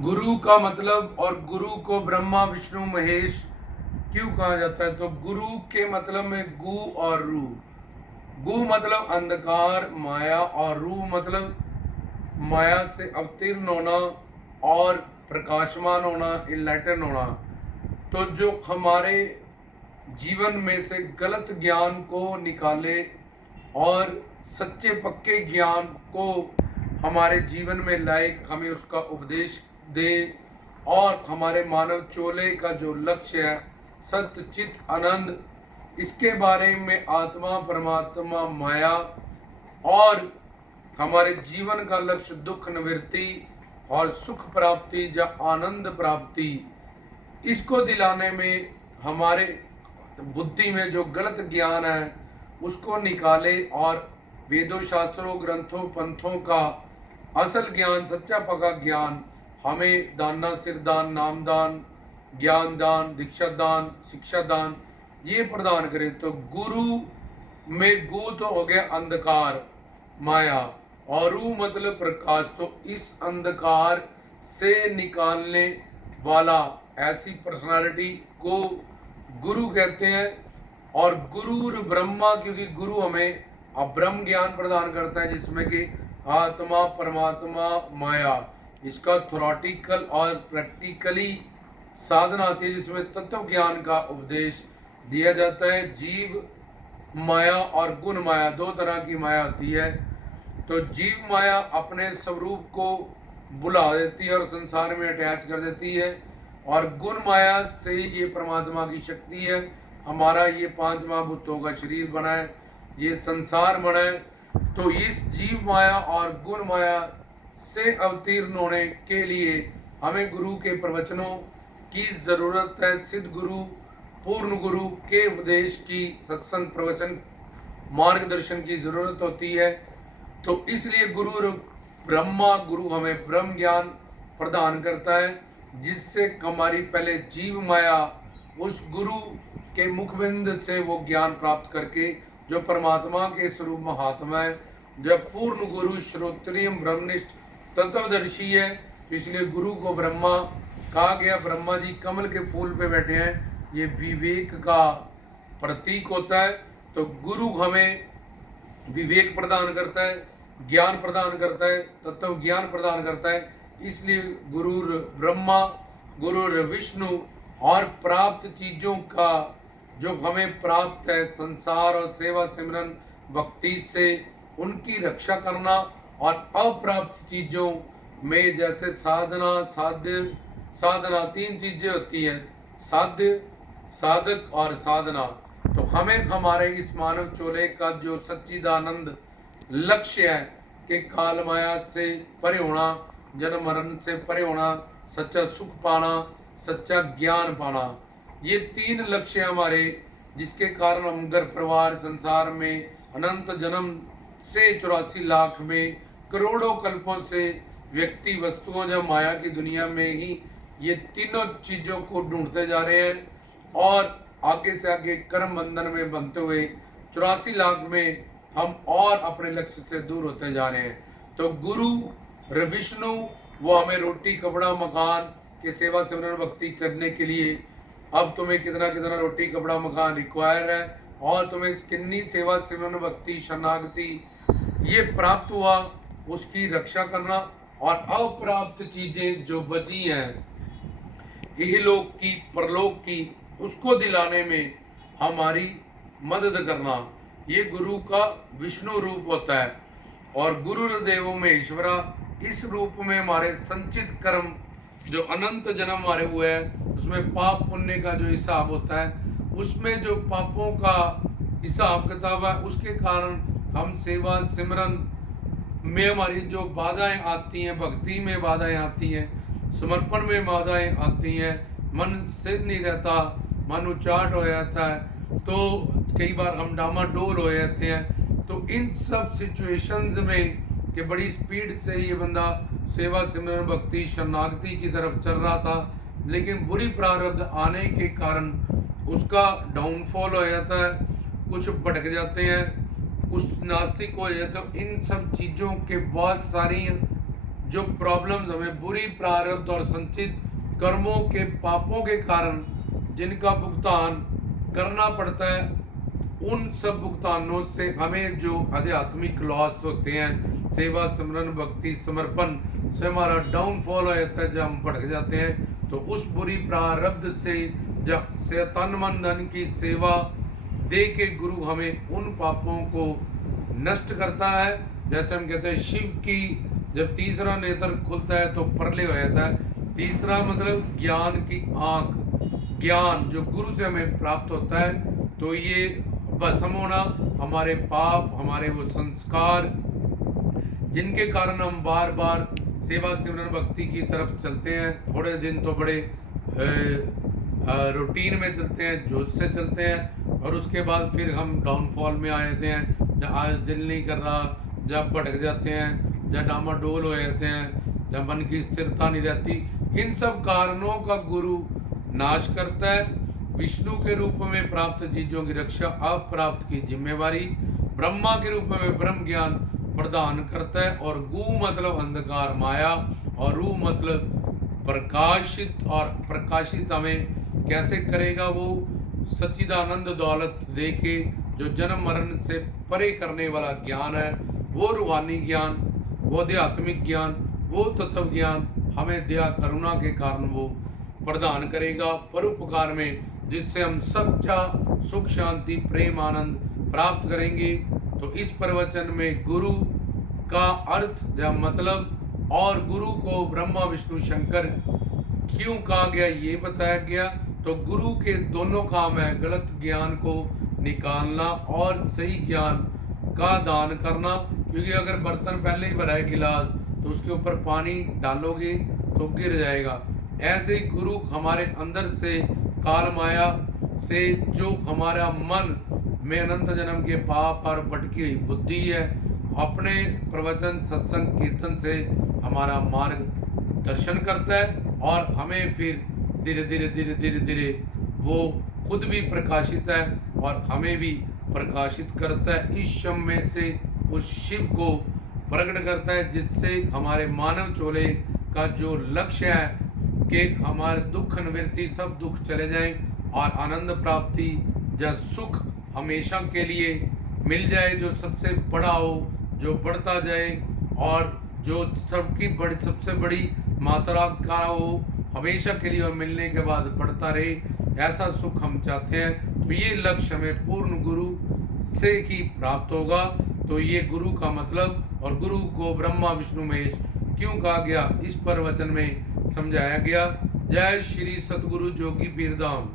गुरु का मतलब और गुरु को ब्रह्मा विष्णु महेश क्यों कहा जाता है? तो गुरु के मतलब में गु और रू। गु मतलब अंधकार माया और रू मतलब माया से अवतीर्ण होना और प्रकाशमान होना, इनलाइटन होना। तो जो हमारे जीवन में से गलत ज्ञान को निकाले और सच्चे पक्के ज्ञान को हमारे जीवन में लाए, हमें उसका उपदेश दे और हमारे मानव चोले का जो लक्ष्य है सत्य चित आनंद, इसके बारे में आत्मा परमात्मा माया और हमारे जीवन का लक्ष्य दुख निवृत्ति और सुख प्राप्ति या आनंद प्राप्ति, इसको दिलाने में हमारे बुद्धि में जो गलत ज्ञान है उसको निकाले और वेदों शास्त्रों ग्रंथों पंथों का असल ज्ञान सच्चा पका ज्ञान हमें दाना सिर दान नाम दान ज्ञान दान दीक्षा दान शिक्षा दान ये प्रदान करे। तो गुरु में गु तो हो गया अंधकार माया और रू मतलब प्रकाश। तो इस अंधकार से निकालने वाला ऐसी पर्सनालिटी को गुरु कहते हैं। और गुरु ब्रह्मा, क्योंकि गुरु हमें अब्रह्म ज्ञान प्रदान करता है जिसमें कि आत्मा परमात्मा माया, इसका थ्योरेटिकल और प्रैक्टिकली साधना आती है जिसमें तत्व ज्ञान का उपदेश दिया जाता है। जीव माया और गुण माया दो तरह की माया होती है। तो जीव माया अपने स्वरूप को बुला देती है और संसार में अटैच कर देती है, और गुण माया से ये परमात्मा की शक्ति है। हमारा ये पांच महाभूतों का शरीर बना है, ये संसार बना है। तो इस जीव माया और गुण माया से अवतीर्ण होने के लिए हमें गुरु के प्रवचनों की जरूरत है। सिद्ध गुरु पूर्ण गुरु के उपदेश की सत्संग प्रवचन मार्गदर्शन की जरूरत होती है। तो इसलिए गुरु ब्रह्मा गुरु हमें ब्रह्म ज्ञान प्रदान करता है, जिससे हमारी पहले जीव माया उस गुरु के मुखबिंद से वो ज्ञान प्राप्त करके जो परमात्मा के स्वरूप महात्मा है, जब पूर्ण गुरु श्रोत्रिय ब्रह्मनिष्ठ तत्वदर्शी है, इसलिए गुरु को ब्रह्मा कहा गया। ब्रह्मा जी कमल के फूल पे बैठे हैं, ये विवेक का प्रतीक होता है। तो गुरु हमें विवेक प्रदान करता है, ज्ञान प्रदान करता है, तत्व ज्ञान प्रदान करता है। इसलिए गुरु ब्रह्मा गुरु विष्णु और प्राप्त चीजों का जो हमें प्राप्त है संसार और सेवा सिमरन भक्ति से उनकी रक्षा करना, और अप्राप्त चीजों में जैसे साधना साध्य साधना तीन चीजें होती हैं, साध्य साधक और साधना। तो हमें हमारे इस मानव चोले का जो सच्चिदानंद लक्ष्य है कि काल माया से परे होना, जन्म मरण से परे होना, सच्चा सुख पाना, सच्चा ज्ञान पाना, ये तीन लक्ष्य हमारे, जिसके कारण हम घर परिवार संसार में अनंत जन्म से 84 लाख में करोड़ों कल्पों से व्यक्ति वस्तुओं या माया की दुनिया में ही ये तीनों चीजों को ढूंढते जा रहे हैं, और आगे से आगे कर्म बंधन में बनते हुए 84 लाख में हम और अपने लक्ष्य से दूर होते जा रहे हैं। तो गुरु विष्णु वो हमें रोटी कपड़ा मकान के सेवा सिमरन भक्ति करने के लिए, अब तुम्हें कितना कितना रोटी कपड़ा मकान रिक्वायर है और तुम्हें कितनी सेवा सिमरन भक्ति शरणागति ये प्राप्त हुआ, उसकी रक्षा करना, और अप्राप्त चीजें जो बची हैं इहलोक की परलोक की, उसको दिलाने में हमारी मदद करना, ये गुरु का विष्णु रूप होता है। और गुरु देवों में ईश्वरा, इस रूप में हमारे संचित कर्म जो अनंत जन्म हमारे हुए हैं उसमें पाप पुण्य का जो हिसाब होता है, उसमें जो पापों का हिसाब किताब है, उसके कारण हम सेवा सिमरन में हमारी जो बाधाएं आती हैं, भक्ति में बाधाएं आती हैं, समर्पण में बाधाएं आती हैं, मन स्थिर नहीं रहता, मन उचाट हो जाता है, तो कई बार हम डामाडोल हो जाते हैं। तो इन सब सिचुएशंस में कि बड़ी स्पीड से ये बंदा सेवा सिमरन भक्ति शरणागति की तरफ चल रहा था, लेकिन बुरी प्रारब्ध आने के कारण उसका डाउनफॉल हो जाता है, कुछ भटक जाते हैं, कुछ नास्तिक हो जाते हैं। इन सब चीज़ों के बहुत सारी जो प्रॉब्लम्स हमें बुरी प्रारब्ध और संचित कर्मों के पापों के कारण जिनका भुगतान करना पड़ता है, उन सब भुगतानों से हमें जो आध्यात्मिक लॉस होते हैं, सेवा सिमरन भक्ति समर्पण से हमारा डाउनफॉल हो जाता है, जब हम भटक जाते हैं, तो उस बुरी प्रारब्ध से जब से तन मन धन की सेवा दे के गुरु हमें उन पापों को नष्ट करता है। जैसे हम कहते हैं शिव की जब तीसरा नेत्र खुलता है तो प्रलय हो जाता है। तीसरा मतलब ज्ञान की आंख, ज्ञान जो गुरु से हमें प्राप्त होता है, तो ये भस्म होना, हमारे पाप, हमारे वो संस्कार जिनके कारण हम बार बार सेवा सिमरन भक्ति की तरफ चलते हैं, थोड़े दिन तो बड़े रूटीन में चलते हैं, जोश से चलते हैं, और उसके बाद फिर हम डाउनफॉल में आ जाते हैं, जब आज दिल नहीं कर रहा, जब भटक जाते हैं, जब डामाडोल हो जाते हैं, जब मन की स्थिरता नहीं रहती। इन सब कारणों का गुरु नाश करता है। विष्णु के रूप में प्राप्त चीजों की रक्षा अप्राप्त की जिम्मेवारी, ब्रह्मा के रूप में ब्रह्म ज्ञान प्रदान करता है। और गु मतलब अंधकार माया, और रू मतलब प्रकाशित, और प्रकाशित हमें कैसे करेगा, वो सच्चिदानंद दौलत दे के जो जन्म मरण से परे करने वाला ज्ञान है, वो रूहानी ज्ञान, वो आध्यात्मिक ज्ञान, वो तत्व ज्ञान हमें दया करुणा के कारण वो प्रदान करेगा परोपकार में, जिससे हम सच्चा सुख शांति प्रेम आनंद प्राप्त करेंगे। तो इस प्रवचन में गुरु का अर्थ या मतलब और गुरु को ब्रह्मा विष्णु शंकर क्यों कहा गया ये बताया गया। तो गुरु के दोनों काम है, गलत ज्ञान को निकालना और सही ज्ञान का दान करना। क्योंकि अगर बर्तन पहले ही भरा है गिलास, तो उसके ऊपर पानी डालोगे तो गिर जाएगा। ऐसे ही गुरु हमारे अंदर से काल माया से जो हमारा मन में अनंत जन्म के पाप और भटकी हुई बुद्धि है, अपने प्रवचन सत्संग कीर्तन से हमारा मार्ग दर्शन करता है, और हमें फिर धीरे धीरे धीरे धीरे धीरे वो खुद भी प्रकाशित है और हमें भी प्रकाशित करता है। इस शम में से उस शिव को प्रकट करता है, जिससे हमारे मानव चोले का जो लक्ष्य है कि हमारे दुख निवृत्ति, सब दुख चले जाएं और आनंद प्राप्ति या सुख हमेशा के लिए मिल जाए, जो सबसे बड़ा हो, जो बढ़ता जाए, और जो सबसे बड़ी मात्रा का हो, हमेशा के लिए, और मिलने के बाद बढ़ता रहे, ऐसा सुख हम चाहते हैं। तो ये लक्ष्य हमें पूर्ण गुरु से ही प्राप्त होगा। तो ये गुरु का मतलब, और गुरु को ब्रह्मा विष्णु महेश क्यों कहा गया, इस प्रवचन में समझाया गया। जय श्री सतगुरु जोगी पीर धाम।